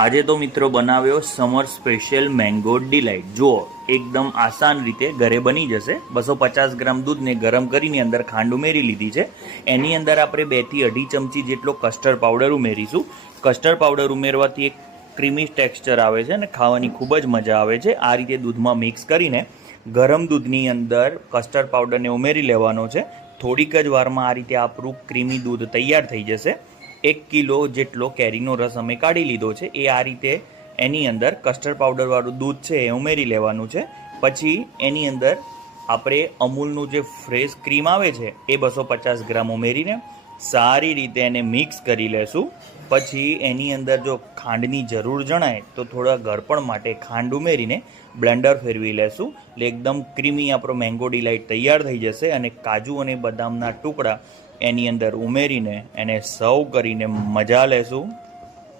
આજે તો મિત્રો બનાવ્યો સમર સ્પેશિયલ મેંગો ડિલાઇટ। જુઓ એકદમ આસાન રીતે ઘરે બની જશે। 250 ગ્રામ દૂધને ગરમ કરીને અંદર ખાંડ ઉમેરી લીધી છે। એની અંદર આપણે 2 થી 2.5 ચમચી જેટલો કસ્ટર્ડ પાવડર ઉમેરીશું। કસ્ટર્ડ પાવડર ઉમેરવાથી એક ક્રીમી ટેક્સચર આવે છે અને ખાવાની ખૂબ જ મજા આવે છે। આ રીતે દૂધમાં મિક્સ કરીને ગરમ દૂધની અંદર કસ્ટર્ડ પાવડરને ઉમેરી લેવાનો છે। થોડીક જ વારમાં આ રીતે આપણું ક્રીમી દૂધ તૈયાર થઈ જશે। 1 કિલો જેટલો કેરીનો રસ અમે કાઢી લીધો છે। એ આ રીતે એની અંદર કસ્ટર્ડ પાવડરવાળું દૂધ છે એ ઉમેરી લેવાનું છે। પછી એની અંદર આપણે અમૂલનું જે ફ્રેશ ક્રીમ આવે છે એ 250 ગ્રામ ઉમેરીને સારી રીતે એને મિક્સ કરી લેશું। પછી એની અંદર જો ખાંડની જરૂર જણાય તો થોડા ગળપણ માટે ખાંડ ઉમેરીને બ્લેન્ડર ફેરવી લેશું। એટલે એકદમ ક્રીમી આપણો મેંગો ડિલાઇટ તૈયાર થઈ જશે। અને કાજુ અને બદામના ટુકડા એની અંદર ઉમેરીને એને સર્વ કરીને મજા લેશું।